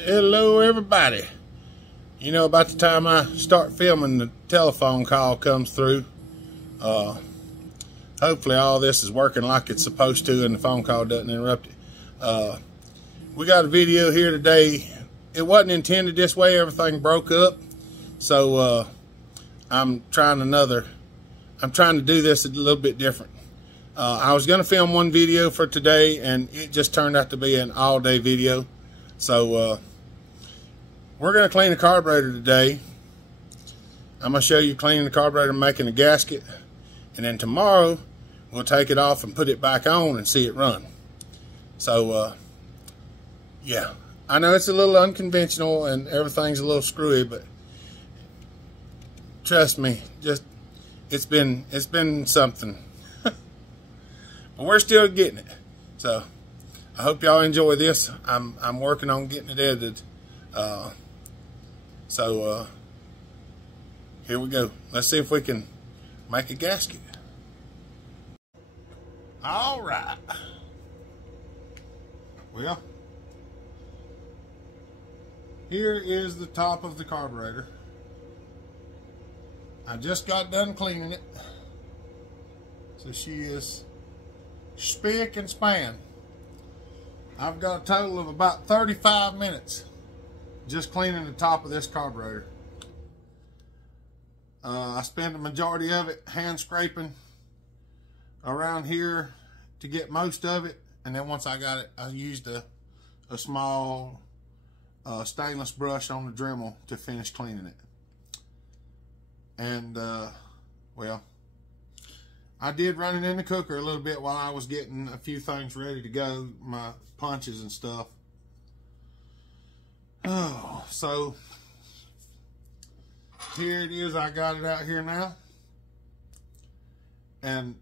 Hello everybody. You know, about the time I start filming, the telephone call comes through. Hopefully all this is working like it's supposed to and the phone call doesn't interrupt it. We got a video here today. It wasn't intended this way. Everything broke up. So I'm trying to do this a little bit different. I was going to film one video for today and it just turned out to be an all-day video. So we're going to clean the carburetor today. I'm going to show you cleaning the carburetor and making a gasket. And then tomorrow, we'll take it off and put it back on and see it run. So, yeah. I know it's a little unconventional and everything's a little screwy, but trust me, it's been something. But we're still getting it. So, I hope y'all enjoy this. I'm working on getting it edited. Here we go. Let's see if we can make a gasket. All right. Well, here is the top of the carburetor. I just got done cleaning it. So she is spick and span. I've got a total of about 35 minutes just cleaning the top of this carburetor. I spend the majority of it hand scraping around here to get most of it, and then once I got it, I used a small stainless brush on the Dremel to finish cleaning it. And well, I did run it in the cooker a little bit while I was getting a few things ready to go, my punches and stuff. Oh, so here it is. I got it out here now. And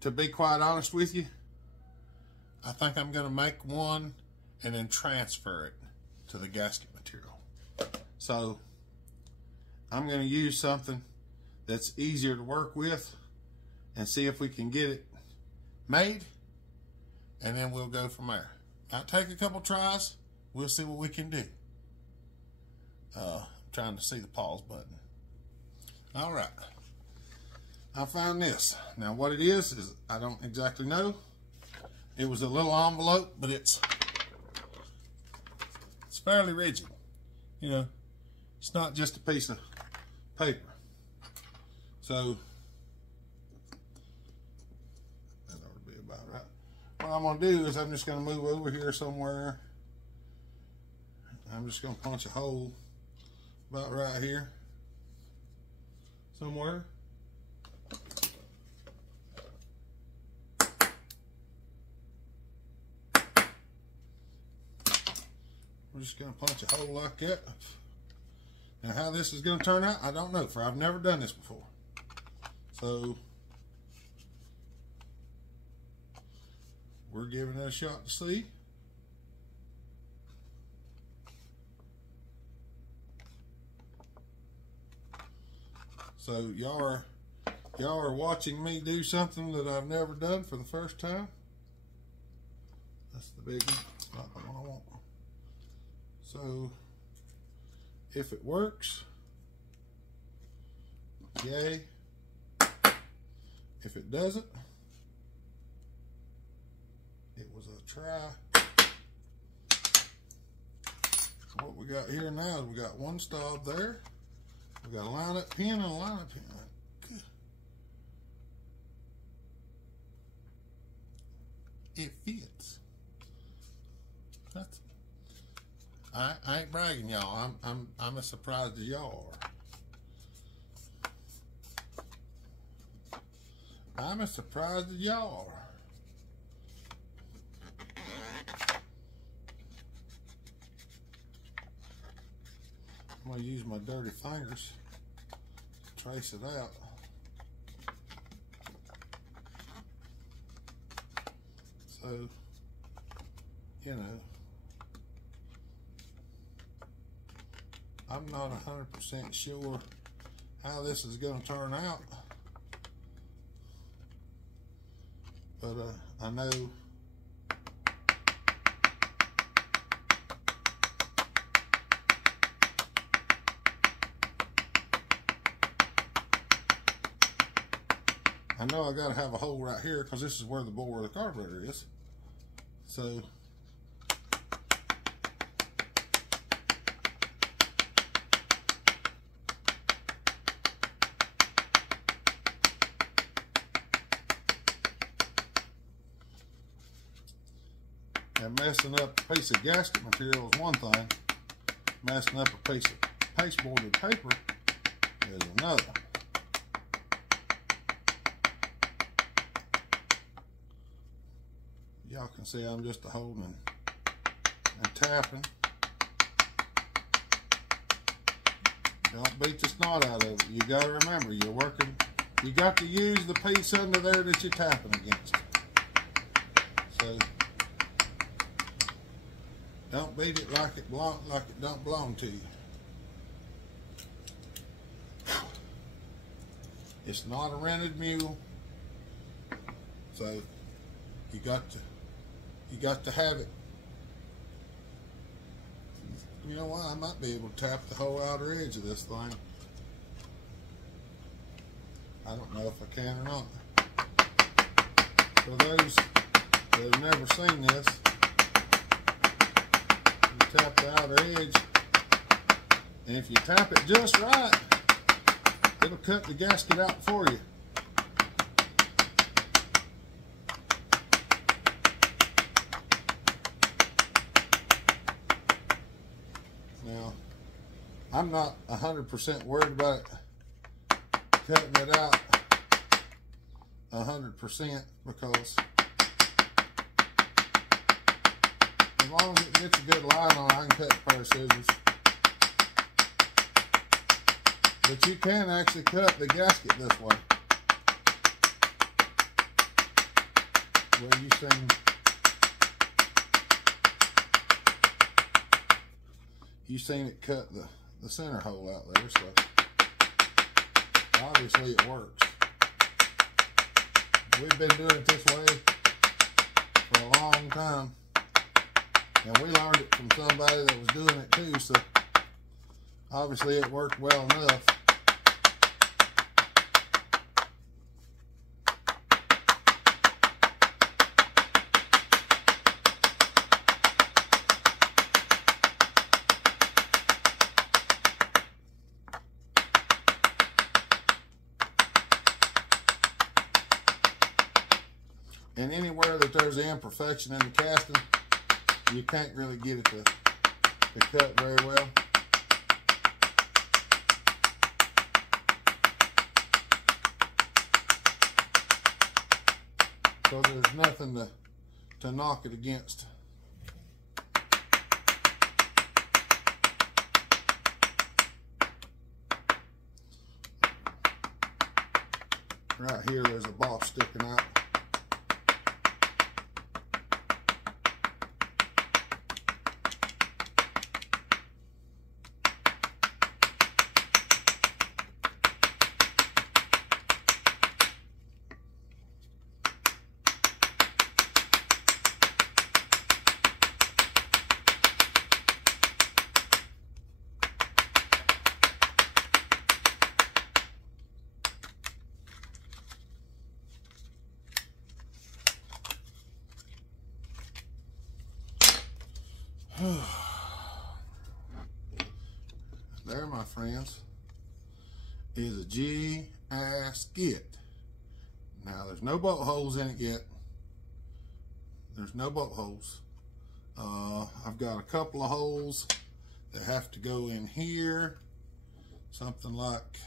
to be quite honest with you, I think I'm going to make one and then transfer it to the gasket material. So I'm going to use something that's easier to work with and see if we can get it made, and then we'll go from there. Might take a couple tries. We'll see what we can do. I'm trying to see the pause button. All right. I found this. Now what it is I don't exactly know. It was a little envelope, but it's fairly rigid. You know, it's not just a piece of paper. So that ought to be about right. What I'm going to do is I'm just going to move over here somewhere. I'm just going to punch a hole about right here somewhere. We're just going to punch a hole like that. Now how this is going to turn out, I don't know, for I've never done this before. So we're giving it a shot to see. So y'all are watching me do something that I've never done for the first time. That's the big one, not the one I want. So if it works, yay. If it doesn't, it was a try. What we got here now is we got one stop there. We got a line-up pin and a line-up pin. Good. It fits. I ain't bragging, y'all. I'm as surprised as y'all are. I'm as surprised as y'all are. I'm going to use my dirty fingers to trace it out. So, you know, I'm not 100% sure how this is going to turn out, but I know I know I gotta have a hole right here because this is where the bore of the carburetor is. So and messing up a piece of gasket material is one thing. Messing up a piece of pasteboarded paper is another. Y'all can see I'm just holding and tapping. Don't beat the snot out of it. You gotta remember, you're working, you got to use the piece under there that you're tapping against. So don't beat it like it don't belong to you. It's not a rented mule, so you got to have it. You know what? I might be able to tap the whole outer edge of this thing. I don't know if I can or not. For those that have never seen this, you tap the outer edge, and if you tap it just right, it'll cut the gasket out for you. Now, I'm not 100% worried about it cutting it out 100% because as long as it gets a good line on, I can cut a pair of scissors. But you can actually cut the gasket this way. Where you seen it cut the center hole out there, so obviously it works. We've been doing it this way for a long time, and we learned it from somebody that was doing it too, so obviously it worked well enough. And anywhere that there's an imperfection in the casting, you can't really get it to cut very well. So there's nothing to knock it against. Right here there's a boss sticking out. There, my friends, is a Gasket. Now, there's no bolt holes in it yet. There's no bolt holes. I've got a couple of holes that have to go in here. Something like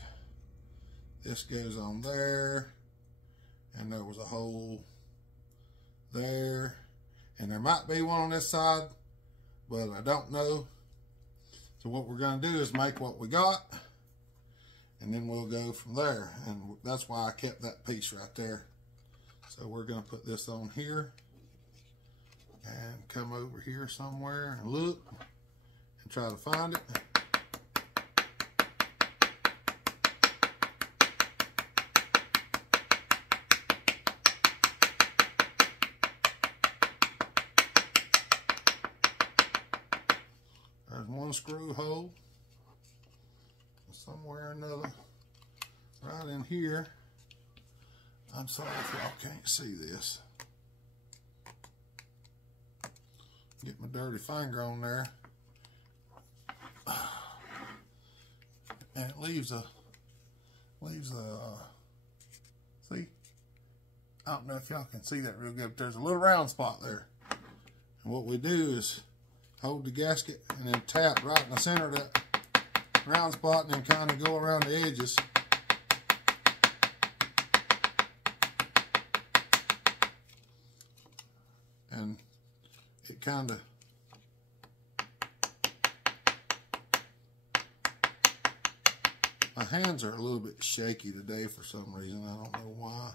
this goes on there, and there was a hole there, and there might be one on this side, but I don't know. So what we're going to do is make what we got, and then we'll go from there. And that's why I kept that piece right there. So we're going to put this on here and come over here somewhere and look and try to find it. There's one screw hole somewhere or another right in here. I'm sorry if y'all can't see this. Get my dirty finger on there. And it leaves a, see? I don't know if y'all can see that real good, but there's a little round spot there. And what we do is hold the gasket and then tap right in the center of that round spot and then kind of go around the edges. And it kind of my hands are a little bit shaky today for some reason. I don't know why.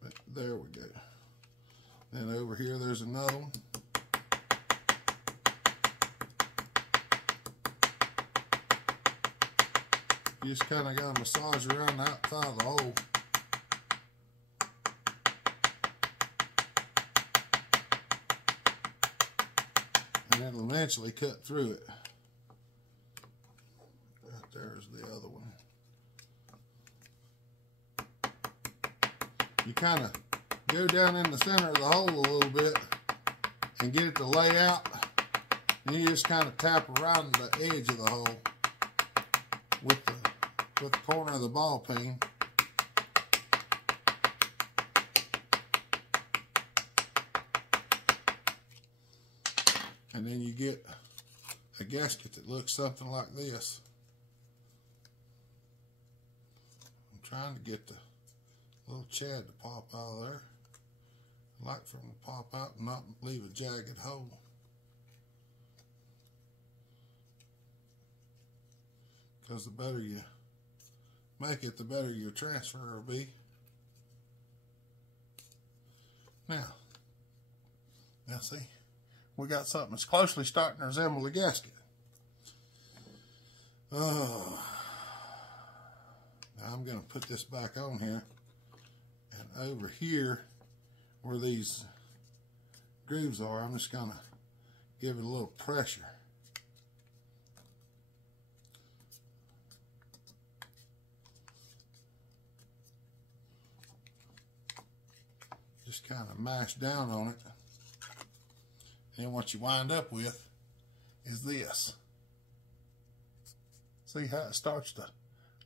But there we go. Then over here there's another one. You just kind of got to massage around the outside of the hole. And it'll eventually cut through it. Right there's the other one. You kind of go down in the center of the hole a little bit and get it to lay out. And you just kind of tap around the edge of the hole with the corner of the ball peen. And then you get a gasket that looks something like this. I'm trying to get the little chad to pop out of there. I like for them to pop out and not leave a jagged hole. Because the better you make it, the better your transfer will be. Now see, we got something that's closely starting to resemble a gasket. Oh, now I'm going to put this back on here, and over here where these grooves are, I'm just going to give it a little pressure. Just kind of mash down on it. And what you wind up with is this. See how it starts to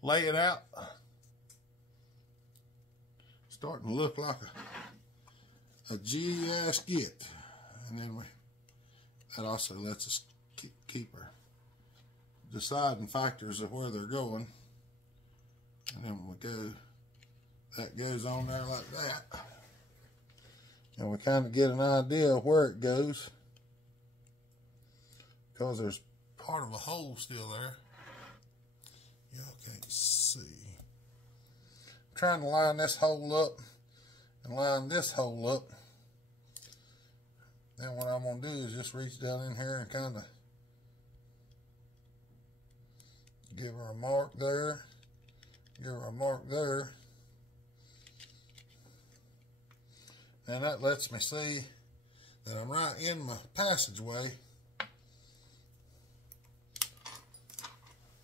lay it out? Starting to look like a gasket. And then that also lets us keep our deciding factors of where they're going. And then that goes on there like that. And we kind of get an idea of where it goes, because there's part of a hole still there. Y'all can't see. I'm trying to line this hole up and line this hole up. Then what I'm going to do is just reach down in here and kind of give her a mark there, give her a mark there. And that lets me see that I'm right in my passageway.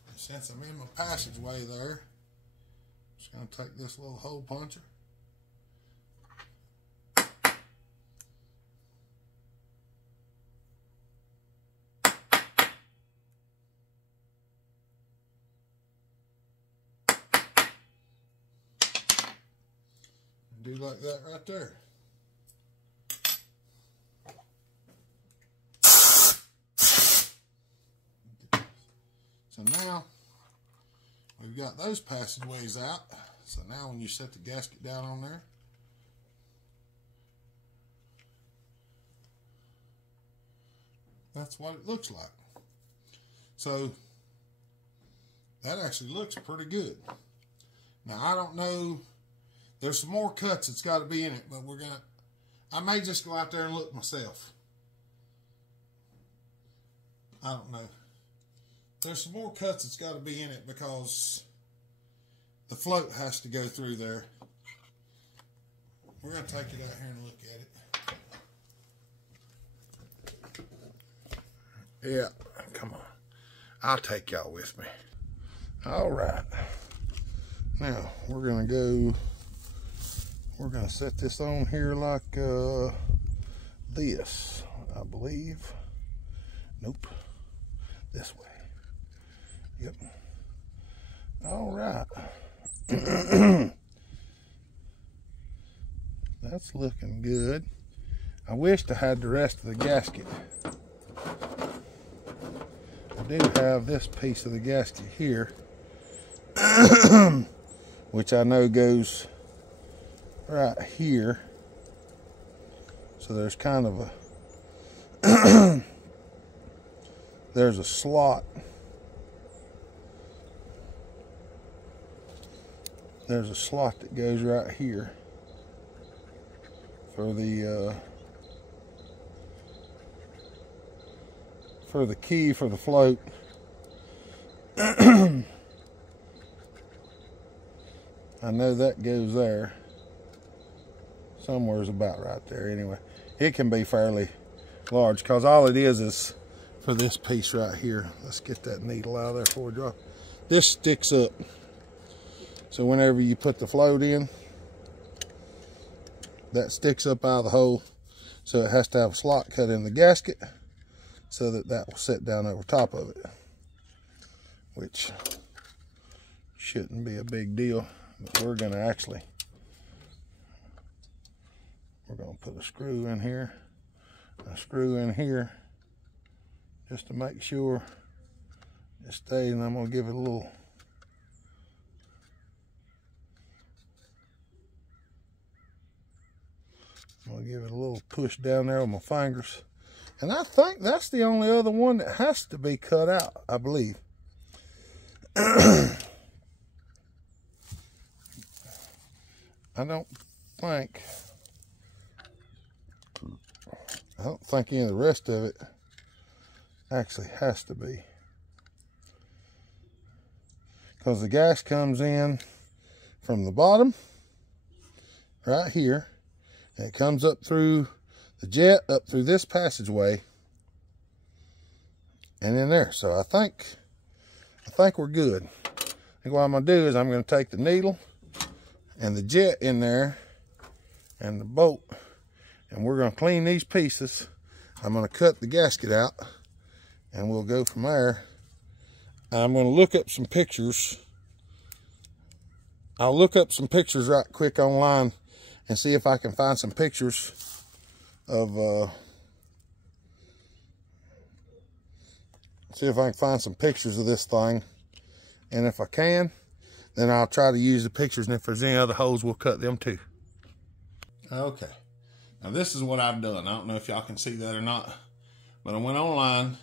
And since I'm in my passageway there, I'm just going to take this little hole puncher. And do like that right there. So now we've got those passageways out. So now when you set the gasket down on there, that's what it looks like. So that actually looks pretty good. Now I don't know, there's some more cuts that's got to be in it, but I may just go out there and look myself. I don't know. There's some more cuts that's got to be in it because the float has to go through there. We're going to take it out here and look at it. Yeah, come on. I'll take y'all with me. All right. Now, we're going to set this on here like this, I believe. Nope. This way. Yep. All right. That's looking good. I wished I had the rest of the gasket. I do have this piece of the gasket here, which I know goes right here. So there's kind of a there's a slot. There's a slot that goes right here for the key for the float. I know that goes there. Somewhere's about right there. Anyway, it can be fairly large because all it is for this piece right here. Let's get that needle out of there before we drop. This sticks up. So whenever you put the float in, that sticks up out of the hole. So it has to have a slot cut in the gasket so that will sit down over top of it, which shouldn't be a big deal. But we're going to put a screw in here, a screw in here, just to make sure it stays, and I'm going to give it a little push down there with my fingers. And I think that's the only other one that has to be cut out, I believe. I don't think any of the rest of it actually has to be. Because the gas comes in from the bottom, right here, and it comes up through the jet, up through this passageway, and in there. So I think we're good. I think what I'm gonna do is I'm gonna take the needle and the jet in there and the bolt, and we're gonna clean these pieces. I'm gonna cut the gasket out, and we'll go from there. I'm gonna look up some pictures. I'll look up some pictures right quick online and see if I can find some pictures of this thing. And if I can, then I'll try to use the pictures, and if there's any other holes, we'll cut them too. Okay, now this is what I've done. I don't know if y'all can see that or not, but I went online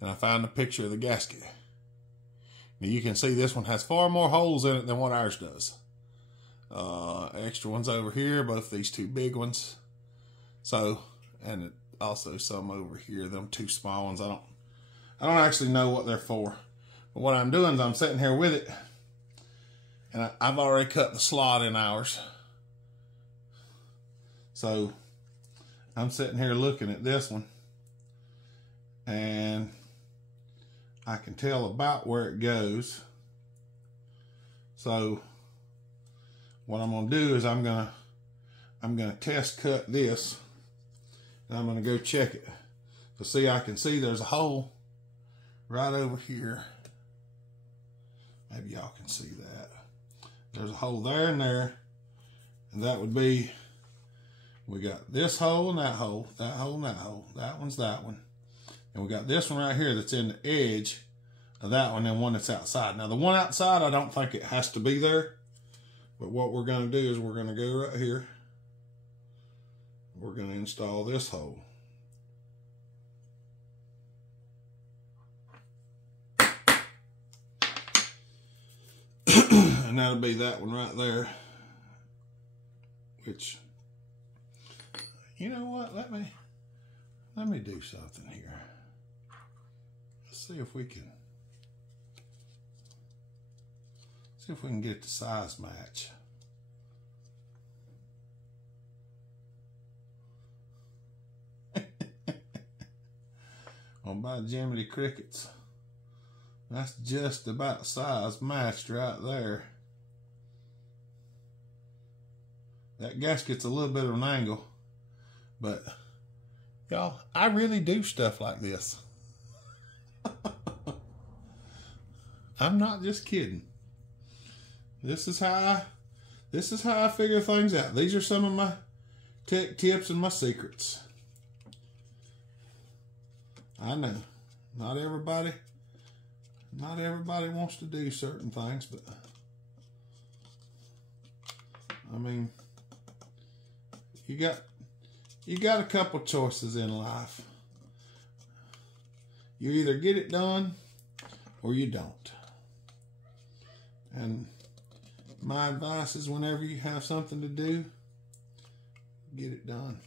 and I found a picture of the gasket. Now you can see this one has far more holes in it than what ours does. Extra ones over here, both these two big ones. So, and also some over here, them two small ones. I don't actually know what they're for. But what I'm doing is I'm sitting here with it, and I've already cut the slot in ours. So I'm sitting here looking at this one, and I can tell about where it goes. So what I'm gonna do is I'm gonna test cut this, and I'm gonna go check it. So see, I can see there's a hole right over here. Maybe y'all can see that. There's a hole there and there, and that would be, we got this hole and that hole, that hole and that hole, that one's that one. And we got this one right here that's in the edge of that one, and one that's outside. Now the one outside, I don't think it has to be there. But what we're going to do is we're going to go right here. We're going to install this hole. And that'll be that one right there. Which, you know what? Let me do something here. Let's see if we can get the size match. on by Jiminy Crickets. That's just about size matched right there. That gasket's a little bit of an angle, but y'all, I really do stuff like this. I'm not just kidding. This is how I figure things out. These are some of my tech tips and my secrets. I know not everybody wants to do certain things, but I mean, you got a couple choices in life. You either get it done or you don't. And my advice is, whenever you have something to do, get it done.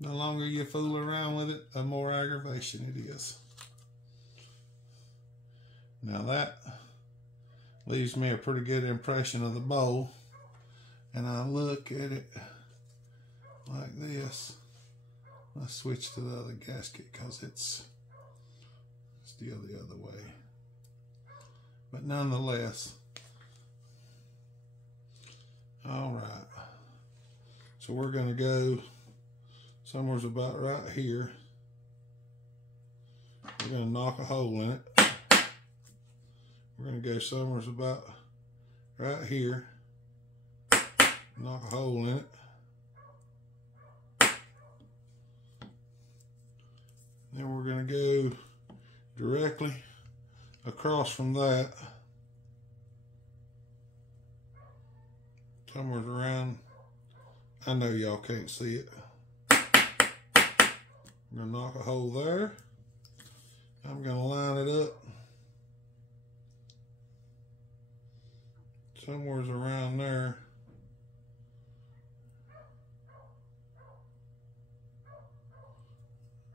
The longer you fool around with it, the more aggravation it is. Now that leaves me a pretty good impression of the bowl. And I look at it like this. Let's switch to the other gasket because it's still the other way. But nonetheless, all right. So we're going to go somewhere's about right here. We're going to knock a hole in it. We're going to go somewhere's about right here. Knock a hole in it. Then we're going to go directly across from that, somewhere around, I know y'all can't see it. I'm going to knock a hole there. I'm going to line it up somewhere around there.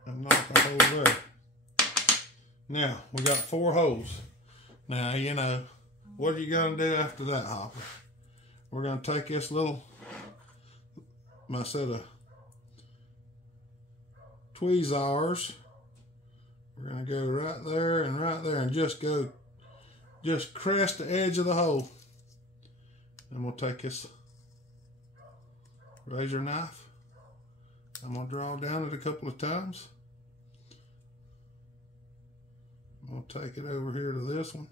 And knock a hole there. Now, we got 4 holes. Now, you know, what are you going to do after that, Hopper? We're going to take this little, my set of tweezers. We're going to go right there and just crest the edge of the hole. And we'll take this razor knife. I'm going to draw down it a couple of times. I'm going to take it over here to this one.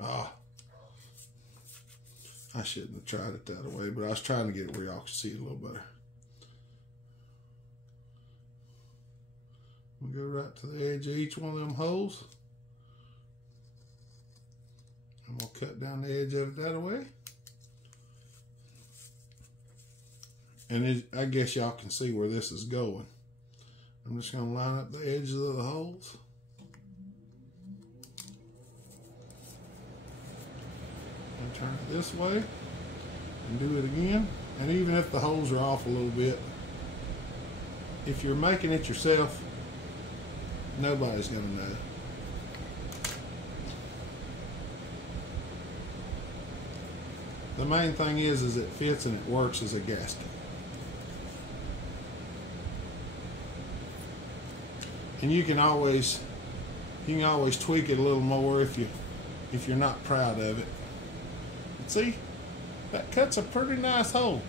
I shouldn't have tried it that way, but I was trying to get it where y'all could see it a little better. We'll go right to the edge of each one of them holes. And we'll cut down the edge of it that way. And I guess y'all can see where this is going. I'm just going to line up the edges of the holes. And turn it this way. And do it again. And even if the holes are off a little bit, if you're making it yourself, nobody's going to know. The main thing is it fits and it works as a gasket. And you can always tweak it a little more if you're not proud of it. But see, that cuts a pretty nice hole.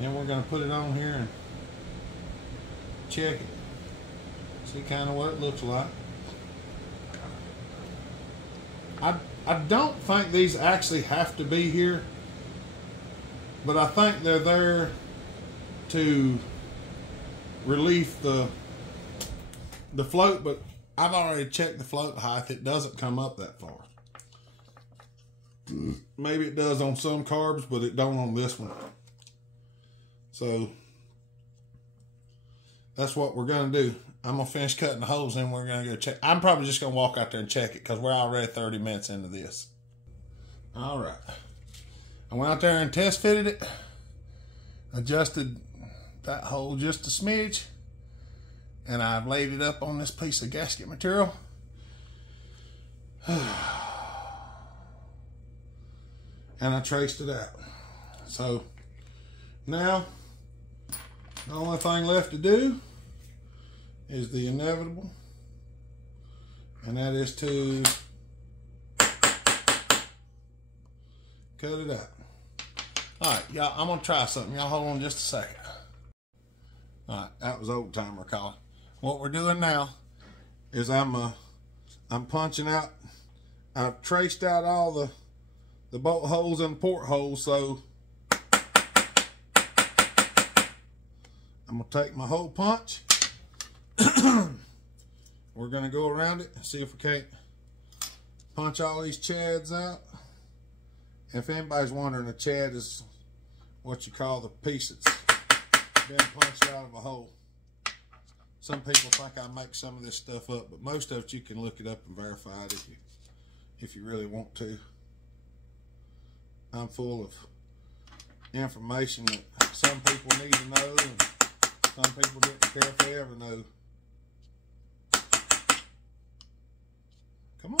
And we're going to put it on here and check it. See kind of what it looks like. I don't think these actually have to be here, but I think they're there to relieve the float, but I've already checked the float height. It doesn't come up that far. Maybe it does on some carbs, but it don't on this one. So that's what we're going to do. I'm going to finish cutting the holes and we're going to go check. I'm probably just going to walk out there and check it because we're already 30 minutes into this. All right. I went out there and test fitted it. Adjusted that hole just a smidge. And I've laid it up on this piece of gasket material. and I traced it out. So now the only thing left to do is the inevitable, and that is to cut it out. All right, y'all, I'm gonna try something. Y'all hold on just a second. All right, that was old timer call. What we're doing now is I'm punching out. I've traced out all the bolt holes and portholes, so I'm gonna take my hole punch. We're gonna go around it and see if we can't punch all these chads out. If anybody's wondering, a chad is what you call the piece that's been punched out of a hole. Some people think I make some of this stuff up, but most of it you can look it up and verify it if you really want to. I'm full of information that some people need to know and some people didn't care if they ever know. Come on.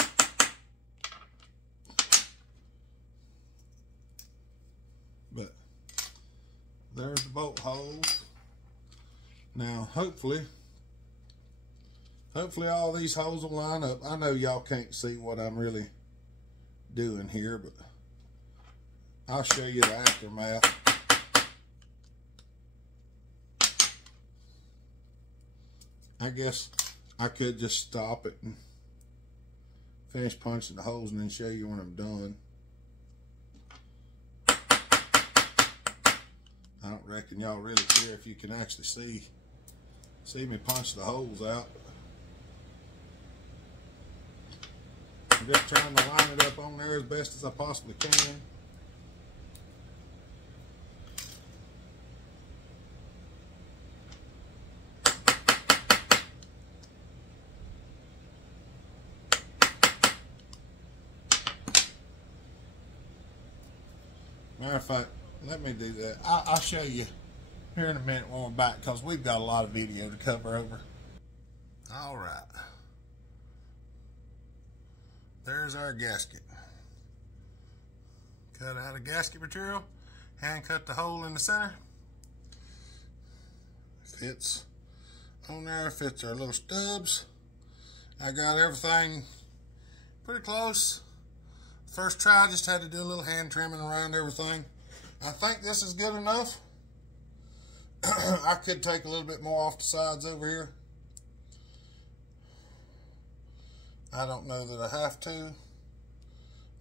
But there's the bolt holes. Now hopefully all these holes will line up. I know y'all can't see what I'm really doing here, but I'll show you the aftermath. I guess I could just stop it and finish punching the holes and then show you when I'm done. I don't reckon y'all really care if you can actually see me punch the holes out. I'm just trying to line it up on there as best as I possibly can. Matter of fact, let me do that. I'll show you here in a minute when we're back, because we've got a lot of video to cover over. All right. There's our gasket. Cut out of gasket material, hand cut the hole in the center. Fits on there, fits our little stubs. I got everything pretty close. First try, I just had to do a little hand trimming around everything. I think this is good enough. I could take a little bit more off the sides over here. I don't know that I have to.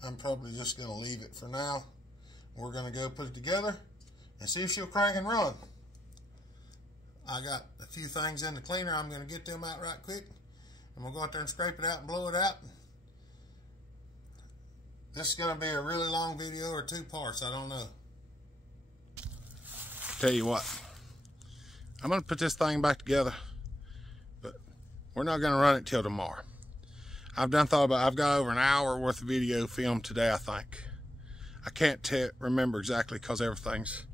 I'm probably just going to leave it for now. We're going to go put it together and see if she'll crank and run. I got a few things in the cleaner. I'm going to get them out right quick. I'm going to go out there and scrape it out and blow it out. This is going to be a really long video, or 2 parts, I don't know. Tell you what, I'm going to put this thing back together, but we're not going to run it till tomorrow. I've got over an hour worth of video filmed today, I think. I can't remember exactly because it's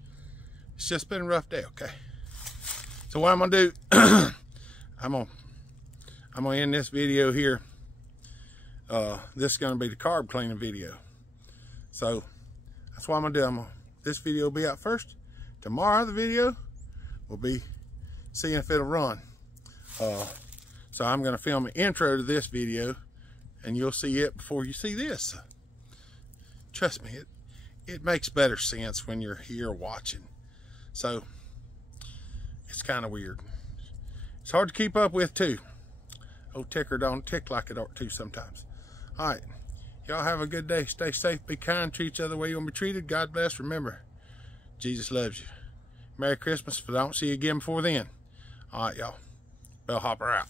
just been a rough day, okay? So what I'm going to do, I'm going to end this video here. This is going to be the carb cleaning video. So that's what I'm going to do. This video will be out first. Tomorrow the video will be seeing if it'll run. So I'm going to film an intro to this video, and you'll see it before you see this. Trust me, it makes better sense when you're here watching. So it's kind of weird. It's hard to keep up with too. Old ticker don't tick like it ought to sometimes. All right, y'all have a good day. Stay safe, be kind, treat each other the way you want to be treated. God bless. Remember, Jesus loves you. Merry Christmas if I don't see you again before then. All right, y'all. Bellhopper out.